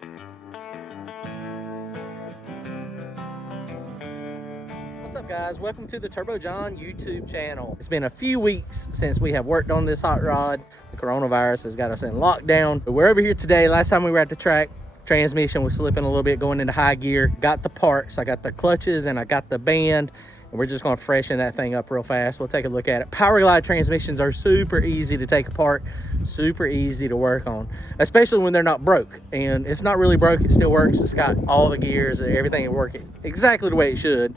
What's up, guys? Welcome to the Turbo John YouTube channel. It's been a few weeks since we have worked on this hot rod. The coronavirus has got us in lockdown, but we're over here today. Last time we were at the track, transmission was slipping a little bit going into high gear. Got the parts, I got the clutches and I got the band, and we're just going to freshen that thing up real fast. We'll take a look at it. Powerglide transmissions are super easy to take apart, super easy to work on, especially when they're not broke. And it's not really broke, it still works. It's got all the gears, everything working exactly the way it should,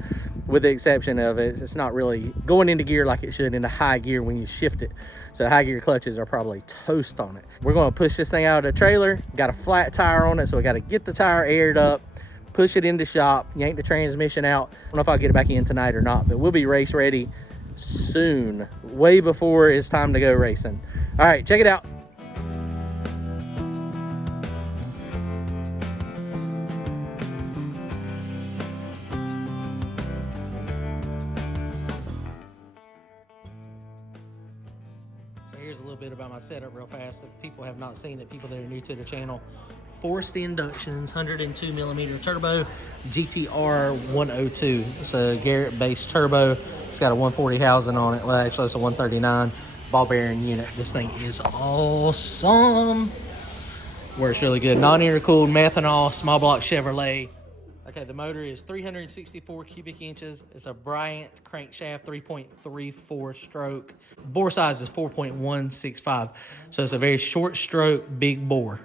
with the exception of it's not really going into gear like it should into high gear when you shift it. So high gear clutches are probably toast on it. We're going to push this thing out of the trailer. Got a flat tire on it, so we got to get the tire aired up, push it into shop, yank the transmission out. I don't know if I'll get it back in tonight or not, but we'll be race ready soon, way before it's time to go racing. All right, check it out. Here's a little bit about my setup real fast. If people have not seen it, people that are new to the channel. Forced inductions, 102 millimeter turbo, GTR 102. It's a Garrett based turbo. It's got a 140 housing on it. Well, actually it's a 139 ball bearing unit. This thing is awesome. Works really good. Non-intercooled methanol, small block Chevrolet. Okay, the motor is 364 cubic inches. It's a Bryan crankshaft, 3.34 stroke. Bore size is 4.165. So it's a very short stroke, big bore.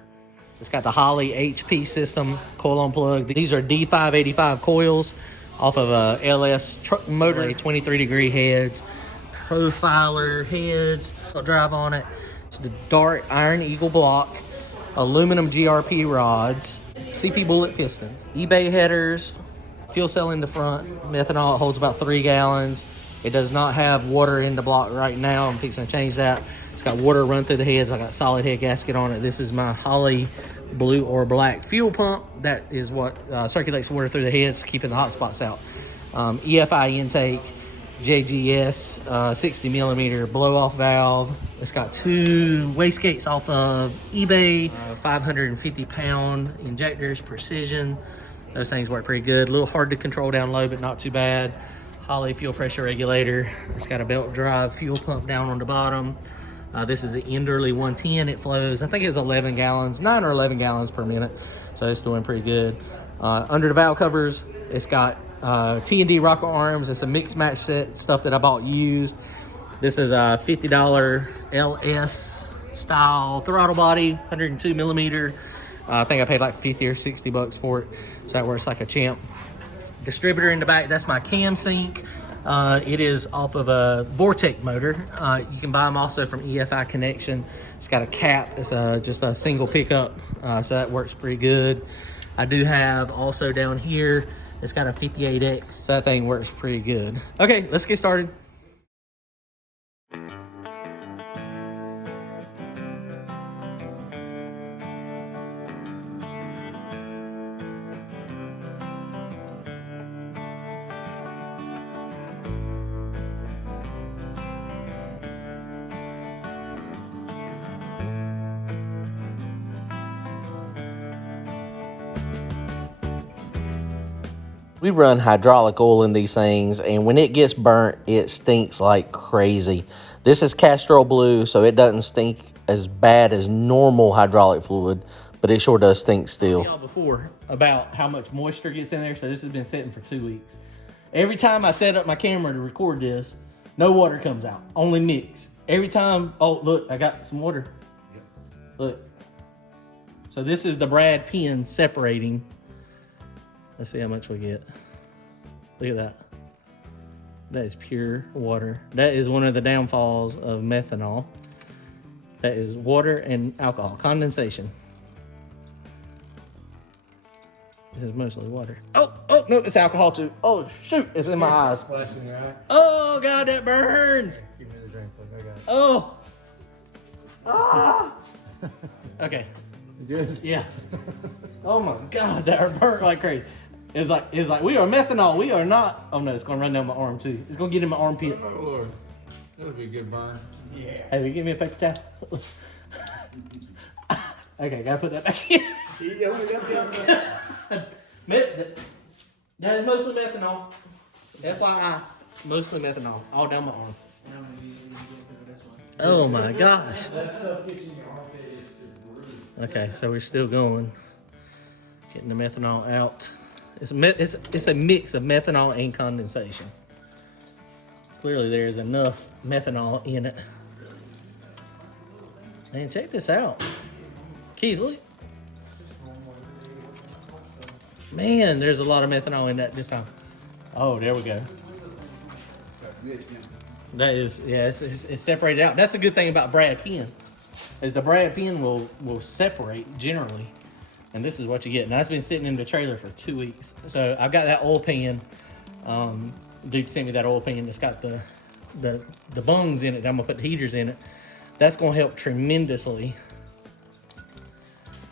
It's got the Holley HP system, coil on plug. These are D585 coils off of a LS truck motor, 23-degree heads, profiler heads, drive on it. It's the Dart Iron Eagle block, aluminum GRP rods, CP bullet pistons, eBay headers, fuel cell in the front, methanol. It holds about 3 gallons. It does not have water in the block right now. I'm fixing to change that. It's got water run through the heads. I got solid head gasket on it. This is my Holley blue or black fuel pump. That is what circulates water through the heads, keeping the hot spots out. EFI intake, JGS 60 millimeter blow off valve. It's got 2 wastegates off of eBay, 550 pound injectors, precision. Those things work pretty good. A little hard to control down low, but not too bad. Holley fuel pressure regulator. It's got a belt drive fuel pump down on the bottom. This is the Enderley 110. It flows, I think it's 11 gallons, 9 or 11 gallons per minute. So it's doing pretty good. Under the valve covers, it's got T&D rocker arms. It's a mix match set, stuff that I bought used. This is a $50 LS style throttle body, 102 millimeter. I think I paid like 50 or 60 bucks for it. So that works like a champ. Distributor in the back, that's my cam sync. It is off of a Vortec motor. You can buy them also from EFI Connection. It's got a cap. It's just a single pickup, so that works pretty good. I do have also down here, it's got a 58X, so that thing works pretty good. Okay, let's get started. We run hydraulic oil in these things, and when it gets burnt, it stinks like crazy. This is Castrol Blue, so it doesn't stink as bad as normal hydraulic fluid, but it sure does stink still. Y'all before about how much moisture gets in there, so this has been sitting for 2 weeks. Every time I set up my camera to record this, no water comes out, only mix. Every time, oh look, I got some water. Look. So this is the Brad Penn separating. Let's see how much we get. Look at that. That is pure water. That is one of the downfalls of methanol. That is water and alcohol, condensation. This is mostly water. Oh, no, it's alcohol too. Oh, shoot, it's in my eyes. Splashing your eye. Oh, God, that burns. Give me the drink, please. I got it. Oh. Ah. Okay. Good? Yeah. Oh my God, that hurt like crazy. It's like we are methanol. We are not. Oh no, it's gonna run down my arm too. It's gonna get in my armpit. Oh Lord, that'll be a good burn. Yeah. Hey, give me a paper towel. Okay, gotta put that back in. That is mostly methanol. FYI, mostly methanol. All down my arm. Oh my gosh. Okay, so we're still going. Getting the methanol out. It's a mix of methanol and condensation. Clearly there's enough methanol in it. Man, check this out. Keith, look. Man, there's a lot of methanol in that this time. Oh, there we go. That is, yeah, it's separated out. That's the good thing about Brad Penn, is the Brad Penn will separate generally. And this is what you get. And that's been sitting in the trailer for 2 weeks. So I've got that oil pan. Dude sent me that oil pan that's got the bungs in it. I'm gonna put the heaters in it. That's gonna help tremendously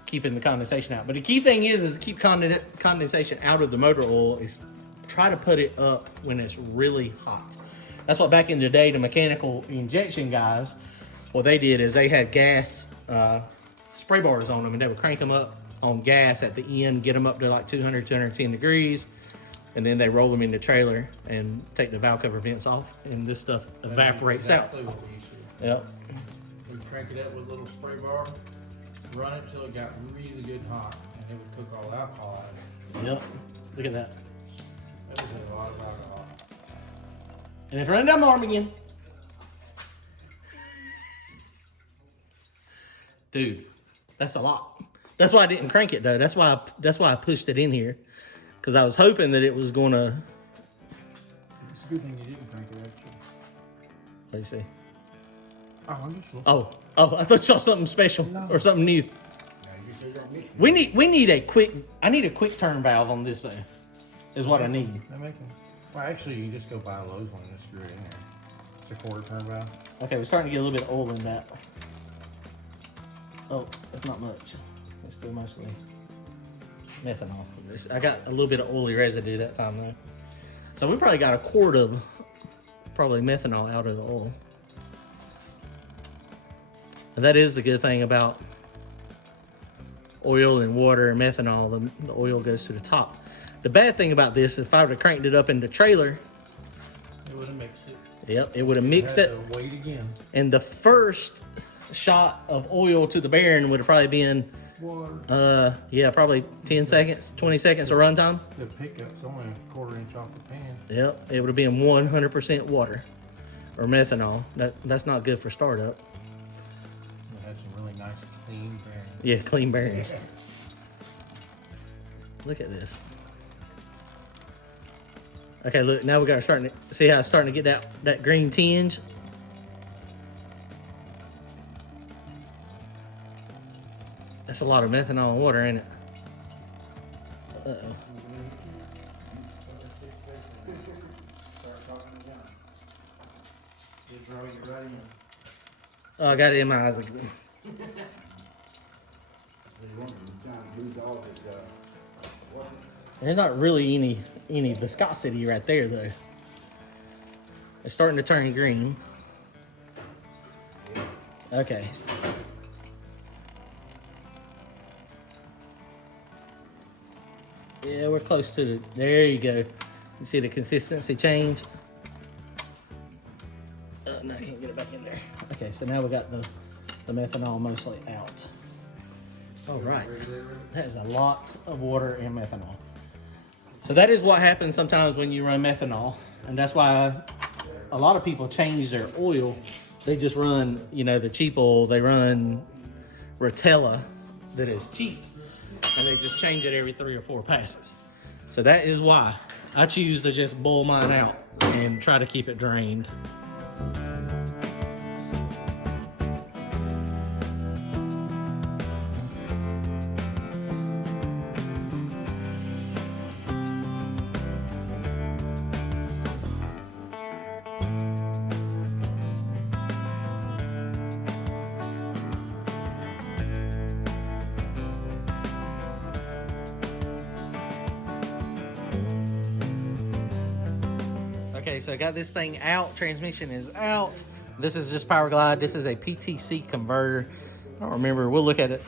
keeping the condensation out. But the key thing is keep condensation out of the motor oil. Is try to put it up when it's really hot. That's what back in the day the mechanical injection guys, what they did is they had gas spray bars on them, and they would crank them up on gas at the end, get them up to like 200, 210 degrees, and then they roll them in the trailer and take the valve cover vents off, and this stuff evaporates exactly out. What we used to do. Yep. We'd crank it up with a little spray bar, run it till it got really good hot, and it would cook all the alcohol out of it. Yep. Look at that. That was a lot of alcohol. And it's running down my arm again. Dude, that's a lot. That's why I didn't crank it though. That's why I pushed it in here, because I was hoping that it was gonna. It's a good thing you didn't crank it actually. Let me see. Oh, I'm just looking. Oh, I thought you saw something special or something new. We need a quick. I need a quick turn valve on this thing. Is what I need. Well, actually, you can just go buy a Lowe's one and just screw it in there. It's a quarter turn valve. Okay, we're starting to get a little bit of oil in that. Oh, that's not much. It's still mostly methanol. I got a little bit of oily residue that time though. So we probably got a quart of probably methanol out of the oil. And that is the good thing about oil and water and methanol. The oil goes to the top. The bad thing about this, if I would have cranked it up in the trailer, it would have mixed it. Yep, it would have mixed it. Wait again. And the first shot of oil to the bearing would have probably been water. Yeah, probably 10 seconds, 20 seconds of runtime. The pickup's only a quarter inch off the pan. Yep, it would have been 100% water or methanol. That's not good for startup. It had some really nice clean bearings. Yeah, clean bearings. Look at this. Okay, look, now we got starting to see how it's starting to get that green tinge. That's a lot of methanol and water in it. Uh-oh. Oh, I got it in my eyes again. There's not really any viscosity right there though. It's starting to turn green. Okay. Yeah, we're close to the, there you go. You see the consistency change? No, I can't get it back in there. Okay, so now we got the methanol mostly out. All right, that is a lot of water and methanol. So that is what happens sometimes when you run methanol, and that's why a lot of people change their oil. They just run, you know, the cheap oil. They run Rotella that is cheap, and they just change it every 3 or 4 passes. So that is why I choose to just boil mine out and try to keep it drained. Okay, so I got this thing out. Transmission is out. This is just powerglide. This is a PTC converter. I don't remember. We'll look at it,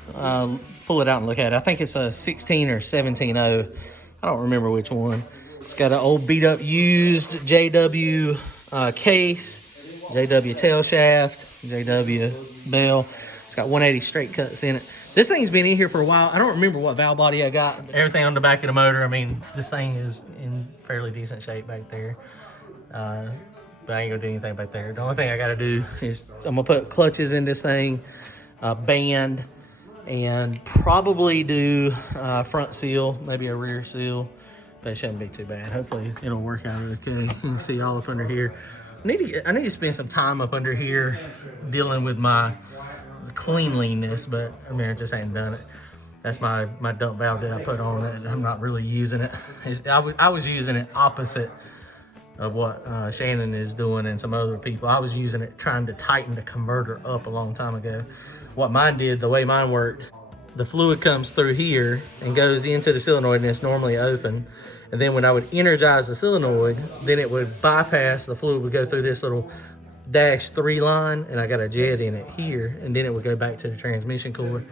pull it out and look at it. I think it's a 16 or 17.0. I don't remember which one. It's got an old beat up used JW case, JW tail shaft, JW bell. It's got 180 straight cuts in it. This thing's been in here for a while. I don't remember what valve body I got. Everything on the back of the motor, I mean, this thing is in fairly decent shape back there. But I ain't gonna do anything back there. The only thing I gotta do is I'm gonna put clutches in this thing, band, and probably do front seal, maybe a rear seal. But it shouldn't be too bad. Hopefully it'll work out okay. You can see all up under here. I need to spend some time up under here dealing with my cleanliness, but I mean, I just ain't done it. That's my dump valve that I put on it. I'm not really using it. I was using it opposite of what Shannon is doing and some other people. I was using it trying to tighten the converter up a long time ago. What mine did, the way mine worked, the fluid comes through here and goes into the solenoid, and it's normally open. And then when I would energize the solenoid, then it would bypass, the fluid would go through this little -3 line, and I got a jet in it here, and then it would go back to the transmission cooler.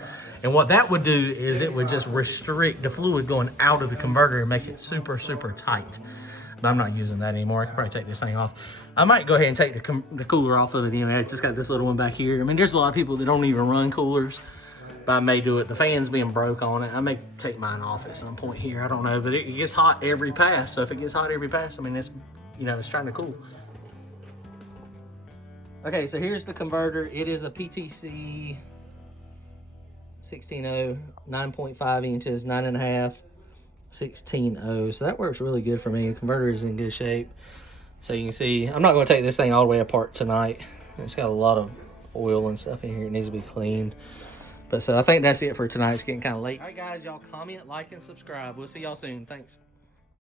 And what that would do is it would just restrict the fluid going out of the converter and make it super, super tight. But I'm not using that anymore. I can probably take this thing off. I might go ahead and take the cooler off of it anyway. I just got this little one back here. I mean, there's a lot of people that don't even run coolers, but I may do it. The fan's being broke on it. I may take mine off at some point here. I don't know, but it gets hot every pass. So if it gets hot every pass, I mean, it's, you know, it's trying to cool. Okay, so here's the converter. It is a PTC 16.0, 9.5 inches, 9.5, 16.0. So that works really good for me. The converter is in good shape. So you can see, I'm not going to take this thing all the way apart tonight. It's got a lot of oil and stuff in here. It needs to be cleaned. But so I think that's it for tonight. It's getting kind of late. All right, guys, y'all comment, like, and subscribe. We'll see y'all soon. Thanks.